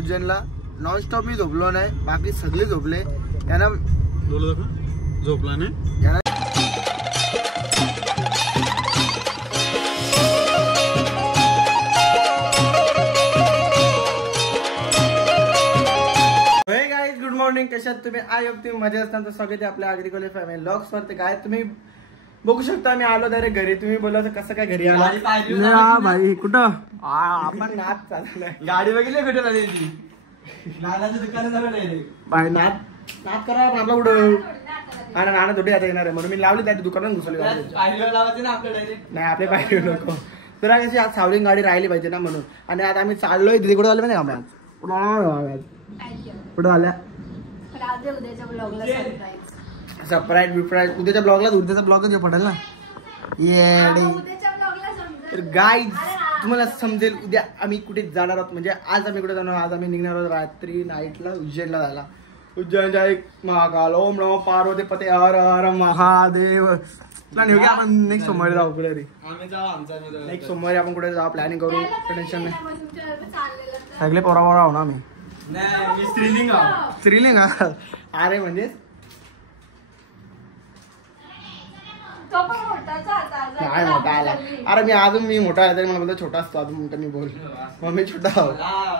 उज्जैनला. Nonstop मी झोपलो नाही, बाकी सगळे झोपले. यांना झोपला नाही. Good morning. कशात तुम्ही? आय होप तुम्ही मजा असताना. तर स्वागत आहे आपल्या अग्रिकल्चर फॅमिली व्लॉग्स वर. काय तुम्ही बघू शकता मी आलो डायरेक्ट घरी. तुम्ही बोला कसं काय घरी आला? भाई कुठं आपण नाच चाललाय. गाडी बघितली कुठे झाली ती नानाच्या दुकानात भाई नाच करा आपला कुठं. आणि नाना थोडी आता येणार आहे म्हणून मी लावली त्या दुकानात घुसवली. नाही आपले पाहिजे नको. तुला कशी आज सावलिंग गाडी राहिली पाहिजे ना म्हणून. आणि आता आम्ही चाललोय दिदी कुठे आले माहिती कुठं आल्या सरप्राईज बिप्राईज. उद्याच्या ब्लॉगला उद्याचा ब्लॉगच पडेल ना. तर गाईज तुम्हाला समजेल उद्या आम्ही कुठे जाणार आहोत. म्हणजे आज आम्ही कुठे जाणार. आज आम्ही निघणार आहोत रात्री नाईटला उज्जैनला जायला. उज्जैनच्या एक महाकाल ओम नमो पार्वती पते हर हर महादेव. आपण नेक्स्ट सोमवारी जाऊ कुठे तरी. नेक्स्ट सोमवारी आपण कुठे जाऊ प्लॅनिंग करू. टेन्शन नाही. सगळे पोरा आहो ना आम्ही. स्त्रीलिंग अरे म्हणजे नाही मोठा आला. अरे मी अजून मी मोठा आहे तरी मला बोलतो छोटा असतो अजून मोठा मी बोल. मम्मी छोटा आहो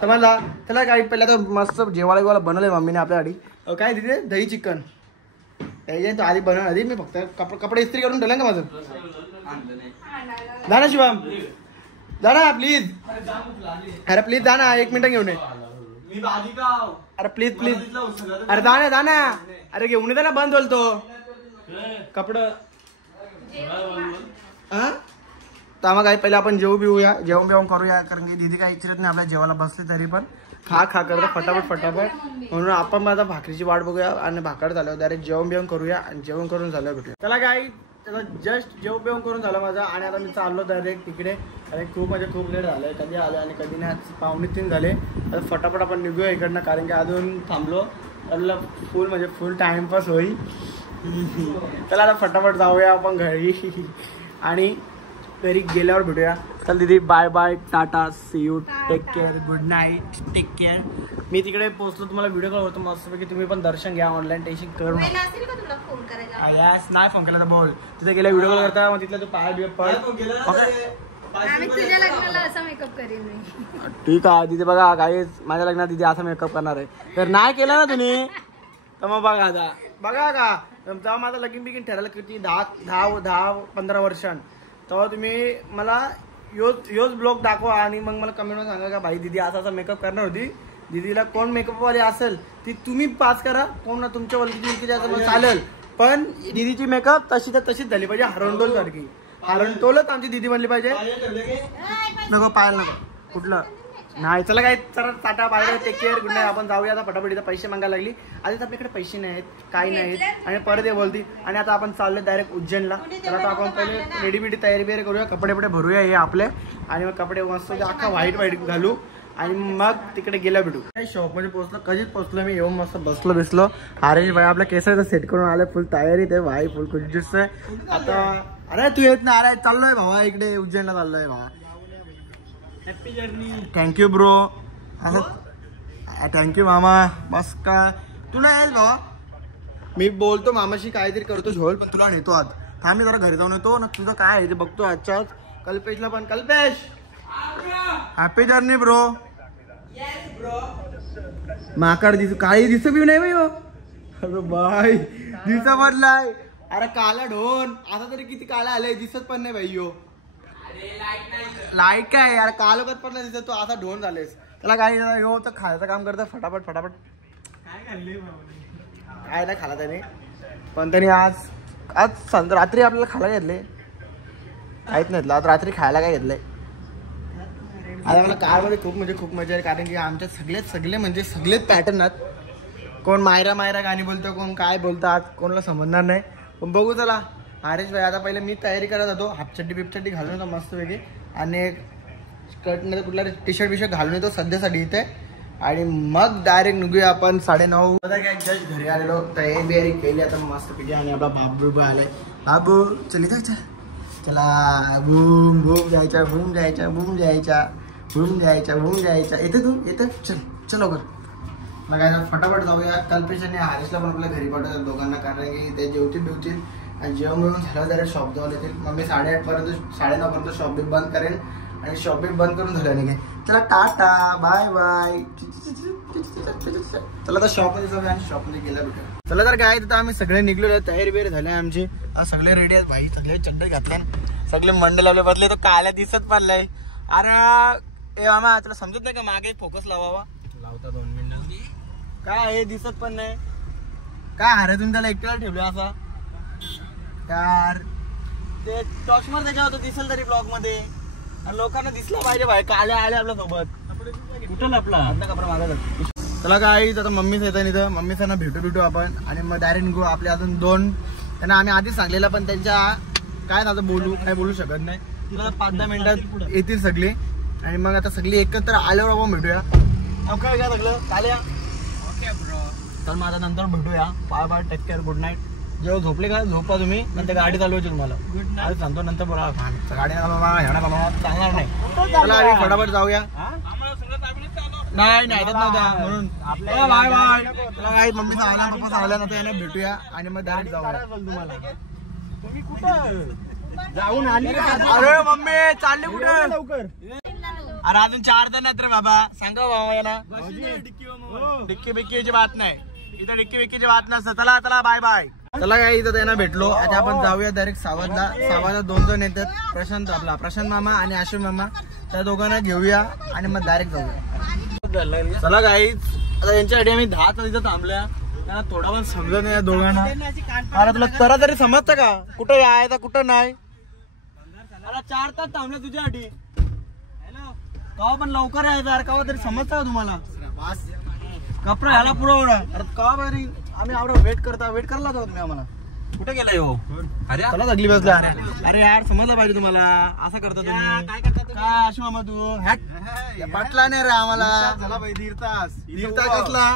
समजला. त्याला काही पहिला तर मस्त जेवायला बिवायला बनवलंय मम्मीने आपल्यासाठी. काय तिथे दही चिकन त्याच्या आधी बनवलं. आधी मी फक्त कपडे इस्त्री करून ठेवलं का माझं. जा ना शिवम जा ना प्लीज. अरे प्लीज जा ना 1 मिनिट घेऊन ये. अरे प्लीज प्लीज. अरे जा ना. अरे घेऊन येते ना बंद बोलतो कपडं. तर मग काय पहिले आपण जेवूया जेवण बिवून करूया. कारण की दीदी काही इच्छित नाही आपल्या जेवायला बसले तरी पण खा करता फटाफट. म्हणून आपण माझा भाकरीची वाट बघूया आणि भाकर झाल्यावर डायरेक्ट जेवण बिवून करूया. आणि जेवण करून झालं भेटूया. त्याला काय त्याला जस्ट जेवण बिवून करून झालं माझा. आणि आता मी चाललो डायरेक्ट तिकडे. आणि खूप लेट झालंय. कधी आलं आणि कधी नाही. 2:45 झाले. आता फटाफट आपण निघूया इकडनं. कारण की अजून थांबलो त्याला फुल टाइमपास होईल. चला आता फटाफट जाऊया आपण घरी. आणि घरी गेल्यावर भेटूया. चल दीदी bye bye tata see you take care good night take care. मी तिकडे पोहोचलो तुम्हाला व्हिडिओ कॉल होतो मस्तपैकी. तुम्ही पण दर्शन घ्या ऑनलाईन टेन्शन करू. यस नाही फोन केला तर बोल. तिथे गेल्या व्हिडिओ कॉल करता मग तिथला तू पाय बिय पड. ठीक आहे तिथे बघा काही माझ्या लग्नात तिथे असा मेकअप करणार आहे. तर नाही केला ना तुम्ही तर मग बघा आता बघा का तेव्हा माझं लगीन बिगीन ठरायला किती 10-15 वर्षां. तेव्हा तुम्ही मला योच ब्लॉग दाखवा. आणि मग मला कमेंटमध्ये सांगा का भाई दिदी असा मेकअप करणार होती. दिदीला कोण मेकअपवाली असेल ती तुम्ही पास करा. कोण ना तुमच्या वलकीची असेल चालेल. पण दिदीची मेकअप तशीच झाली पाहिजे. हरणटोल सारखी. हरणटोलच आमची दिदी बनली पाहिजे. नको पाहायला नको कुठलं नाही. चला काय चला tata bye take care good night. आपण जाऊया आता फटाफट. इथं पैसे मागायला लागली. आधीच आपल्याकडे पैसे नाहीत काही नाहीत. आणि परत बोलती. आणि आता आपण चाललो डायरेक्ट उज्जैनला. तर आता आपण पहिले रेडीमेडी तयारी करूया. कपडे भरूया हे आपले. आणि मग कपडे मस्त अख्खा व्हाईट घालू. आणि मग तिकडे गेला भेटू. शॉपमध्ये पोहोचलो. कधीच पोहोचलो मी. येऊन मस्त बसलो. अरे भाई आपल्या केसाचं सेट करून आलं. फुल तयारी ते भाई फुल कुठच आता. अरे तू येत ना. अरे चाललोय भावा इकडे उज्जैनला चाललोय भावा. Happy journey. Thank you bro. Thank you मामा. बस का तू नाही आहेस भावा. मी बोलतो मामाशी काहीतरी करतो झोल पण तुला नेतो आज. थांब मी जरा घरी जाऊन येतो ना. तुझं काय आहे ते बघतो आजच्या. कल्पेशला पण कल्पेश हॅपी जर्नी ब्रो. माकड दिसू काही दिसू बी नाही भाई. अरे बाय दिसा बदलाय. अरे काला ढोन आता तरी किती काला आलाय दिसत पण नाही भाई. यो लाईट काय यार कालोखात पण नाही दिसत. तू आता ढोन झालेस. त्याला काय यो तर खायचं काम करतं फटाफट. काय नाही खाला त्याने. पण त्याने आज रात्री आपल्याला खायला घेतले काहीच नाही. आज रात्री खायला काय घेतलंय. आता मला कारमध्ये खूप मजा आहे. कारण की आमच्या सगळेच पॅटर्न आहेत. कोण मायरा गाणी बोलतो कोण काय बोलतात कोणाला समजणार नाही. पण बघू चला. हरेश भाई आता पहिले मी तयारी करत होतो. हाफचड्डी बिपचड्डी घालून येतो मस्त वेगळी. आणि एक स्कर्ट नाही तर कुठला टी शर्ट बिशर्ट घालून येतो सध्यासाठी इथे. आणि मग डायरेक्ट निघूया आपण 9:30. आता काय जस्ट घरी आलेलो. तयारी केली आता मस्त पैकी. आणि आपला बाबू आलाय. बाबू चल चला बूम जायच्या. येते तू येते चल. चलो कर काय फटाफट जाऊया. कल्पेश आणि हरीशला पण आपल्या घरी पाठवतात दोघांना, कारण की ते जेवतील बिवतील आणि जेवण मिळून झालं तर शॉप जाऊन येतील. मग मी 8:30 पर्यंत 9:30 पर्यंत शॉप बी बंद करेल आणि शॉप बी बंद करून झालं नाही. चला टाटा बाय बाय. चला आता शॉपमध्ये जाऊया आणि शॉपमध्ये गेला भेटूया. चला तर काय तिथं आम्ही सगळे निघलेलो, तयारी बिरी झाली आमची. आज सगळे रेडी आहेत भाई, सगळे चड्डे घातले, सगळे मंडे लावले बसले. तो काल्या दिसत पडलाय. अरे ए मामा तुला समजत नाही का मागे फोकस लावावा? लावता 2 मिनिटं. काय हे दिसत पण नाही काय? अरे तुम्ही त्याला एकट्याला ठेवलं असा यार. ते टॉक्समर त्याच्यावर दिसेल तरी ब्लॉग मध्ये लोकांना दिसलं पाहिजे भाई. काले आले आपल्या सोबत कुठं लपला आता कपडा मागत. चला काय आता मम्मीच येतं इथं, मम्मीचा भेटू आपण आणि मग डायरेक्ट गो. आपले अजून 2 त्यांना आम्ही आधीच सांगलेलं, पण त्यांच्या काय ना काय बोलू शकत नाही. तिला 5-10 मिनिटात येतील सगळी आणि मग आता सगळी एकत्र आल्यावर आपण भेटूया. काय काय सगळं काल्या. तर मग आता नंतर भेटूया. Bye take care, good night. जेव्हा झोपले का झोपा तुम्ही, नंतर गाडी चालवायची तुम्हाला. गुड नाईट सांगतो नंतर बोला. गाडी चालणार नाही. चला आम्ही फटाफट जाऊया. नाही नव्हता म्हणून बाय बाय. चला काय मम्मीचा आला पप्पा आला नंतर याने भेटूया आणि मग डायरेक्ट जाऊया. तुम्हाला तुम्ही कुठं जाऊन आली? अरे मम्मी चालली कुठे लवकर? अरे अजून 4 जण आहेत रे बाबा. सांगा बाबा यांना डिक्की बिक्कीची बात नाही इथं, डिक्की बिक्कीची बात नसतं. चला चला बाय बाय. चला काय इथं त्यांना भेटलो. आता आपण जाऊया डायरेक्ट सावधला. 2 जण येतात, प्रशांत मामा आणि आशिष मामा. त्या दोघांना घेऊया आणि मग डायरेक्ट जाऊया. चला गाईच आता यांच्यासाठी आम्ही 10 तास इथं थांबल्या. त्यांना थोडा पण समजत नाही या दोघांना. अरे तुला जरा तरी समजतं का कुठं यायचं कुठं नाही? अरे 4 तास थांबले तुझ्यासाठी. कवा पण लवकर यायचं यार, कवा तरी समजतं का तुम्हाला? कपडा ह्याला पुढं. अरे कवा तरी आम्ही आवडं वेट करायला होता तुम्ही आम्हाला. कुठे गेलाय हो? अरे चला सगळी बसला. अरे यार समजलं पाहिजे तुम्हाला. असं करता तुम्ही काय करता काय? अशी मामा तू हॅट पाटला नाही रे आम्हाला. चला भाई 1.5 तास कसला?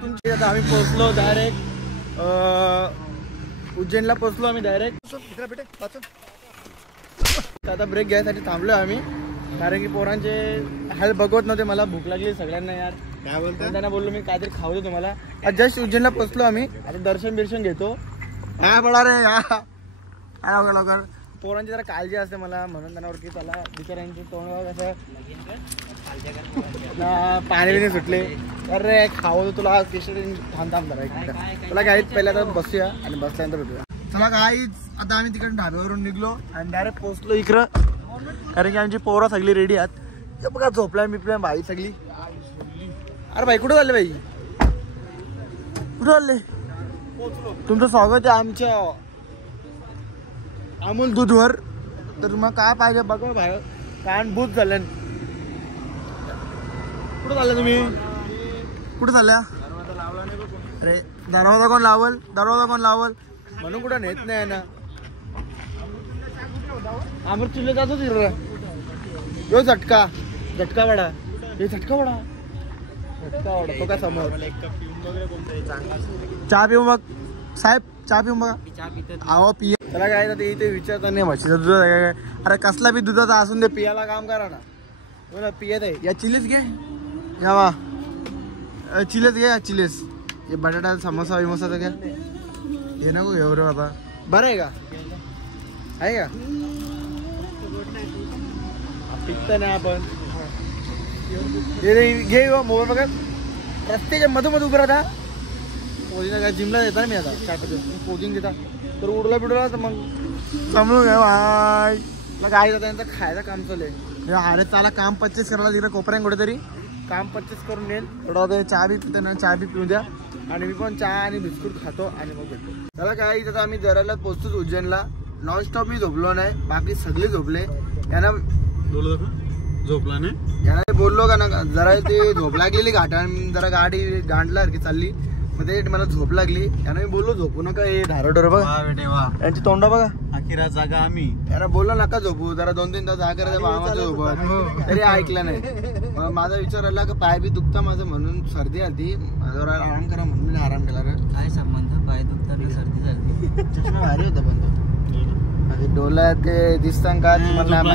तुमची आम्ही पोहोचलो डायरेक्ट उज्जैनला पोहोचलो आम्ही डायरेक्ट. आता ब्रेक घ्यायसाठी थांबलो आम्ही, कारण की पोरांचे हाल बघवत नव्हते. मला भूक लागली सगळ्यांना यार. काय बोलतो त्यांना बोललो मी काहीतरी खाऊ दे तुम्हाला. आज जस्ट उज्जैनला पोहोचलो आम्ही. आता दर्शन घेतो. काय पडा रे लवकर. पोरांची जरा काळजी असते मला, म्हणून त्यांना वरती त्याला बिचाऱ्यांची तोंड कसं पाणी बिणी सुटले. अरे खाऊ दे तुला थांब जरा. तुला काहीच पहिल्या तर बसूया आणि बसल्यानंतर भेटूया. चला काहीच आता आम्ही तिकडे ढाब्यावरून निघलो आणि डायरेक्ट पोहोचलो इकडं, कारण की आमची पोरं सगळी रेडी आहेत. हे बघा झोपल्या बिपल्या भाई सगळी. अरे भाई कुठं चालले भाई? कुठं चालले? तुमचं स्वागत आहे आमच्या अमूल दूधवर. तर मग काय पाहिजे बघा बाहेर कान भूत झालं. कुठं चालल्या तुम्ही? कुठं चालल्या? अरे दरवाजा कोण लावल म्हणून कुठं नेत नाही ना. आम्ही चिल्ले जातो यो झटका वडा. हे झटका वडा तो काय समोर. चहा पिऊ मग साहेब, चहा पिऊ बघा. आहो पिया. त्याला काय इथे विचारता नाही म्हशीचं दूध काय. अरे कसला बी दुधाचा असून दे, पियाला काम करा ना. बोला पियत आहे. या चिलीच घे यावा, चिलेच घे. चिलेस हे बटाटा समोसा विमोसाचं घ्या. हे नको घेऊ रे बाबा. बरं आहे का? आहे का? पिकत नाही आपण. घे मोबाईल बघा. रस्त्याच्या मधोमध उभं राहता. पोजिंग जिमला देता मी आता 4-5 दिवस पोजिंग देता. तर उडला बिडला तर मग समजून घ्या भाई. मग काय जाता त्यांचं खायचं काम चालू आहे. अरे त्याला काम 25 करायला तिकडे कोपऱ्यात कुठेतरी काम 25 करून येईल. थोडा चहा बी पिते ना, चहा बी पिऊ द्या आणि मी पण चहा आणि बिस्कुट खातो आणि मग भेटतो. त्याला काय आता आम्ही जराला पोहोचतोच उज्जैनला. नॉनस्टॉप मी झोपलो नाही, बाकी सगळे झोपले. यांना झोपला नाही, यांना बोललो का ना जरा ते झोप लागलेली घाटान, जरा गाडी गांडला की चालली. मग ते मला झोप लागली. यांना मी बोललो झोपू नका, हे धारोडोर बघा यांची तोंड बघा. अखेरा जागा आम्ही. यांना बोललो नका झोपू, जरा 2-3 तास जागा करायचं मामाच्या सोबत. तरी ऐकलं नाही. माझा विचार आला का पाय बी दुखता माझं, म्हणून सर्दी आली. माझ्यावर आराम करा म्हणून मी आराम केला. काय संबंध? पाय दुखता सर्दी झाली. चष्मा भारी होता पण तो. डोला ते दिसतं का तुम्हाला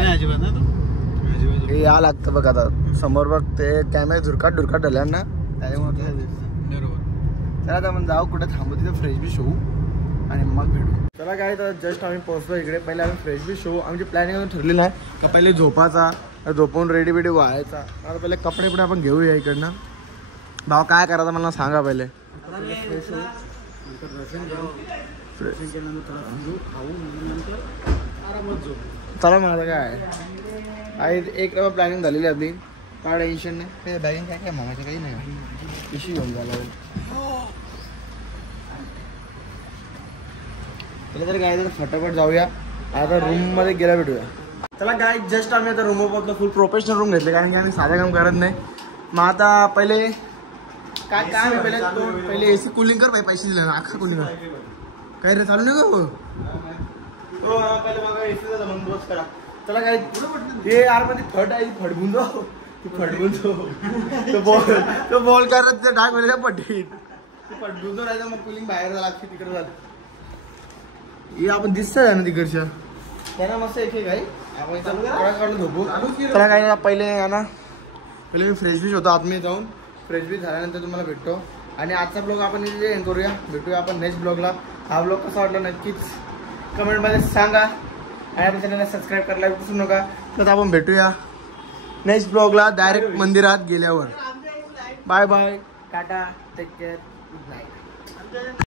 हे या लागतं बघ आता समोर बघ ते कॅमेरा झुरकाट ढल्या ना त्याच्यामुळे चला आता आपण जाऊ कुठे थांबू तिथे फ्रेश बी होऊ आणि मग भेटू. चला काय तर जस्ट आम्ही पोहोचलो इकडे. पहिले आम्ही फ्रेश बी होऊ. आमची प्लॅनिंग ठरलेलं आहे का पहिले झोपाचा झोपून रेडी बिडी व्हायचा. आता पहिले कपडे पण आपण घेऊया इकडनं. भाऊ काय करायचं मला सांगा पहिले. चला माझं काय आहे एक प्लॅनिंग झालेली आपली. काय टेन्शन नाही. बॅगिंग काय काय मागायचं काही नाही. पिशवी घेऊन झालं चला तर काय तर फटाफट जाऊया. आता रूम मध्ये गेला भेटूया. चला काय जस्ट आम्ही आता रूम बघतो. फुल प्रोफेशनल रूम घेतले कारण की आम्ही साधं काम करत नाही. मग आता पहिले काय काय पहिले एसी कुलिंग कर पैसे दिले ना अख्खा कुलिंग काय रे चालू नाही का पहिले बघा एसी बंदोबस्त करा. चला काय हे यार मध्ये फट आहे फडगुंज तो बॉल करत डाग वेळेला पट्टीत फटगुंजो राहायचं मग कुलिंग बाहेर झाला तिकडे झालं. हे आपण दिसतंय ना तिकडच्या त्यांना मस्त एक काही आपण काढून झोपू. चला काय पहिले ना पहिले मी फ्रेश बीच होतो आतमध्ये जाऊन. फ्रेश बीच झाल्यानंतर तुम्हाला भेटतो आणि आजचा ब्लॉग आपण इथे एंड करूया. भेटूया आपण नेक्स्ट ब्लॉगला. हा ब्लॉग कसा वाटला नक्कीच कमेंटमध्ये सांगा आणि आपल्या चॅनलला सबस्क्राईब करायला विसरू नका. तर आपण भेटूया नेक्स्ट ब्लॉगला डायरेक्ट मंदिरात गेल्यावर. Bye bye tata take care good night.